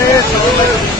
Hayır, çalınmayın.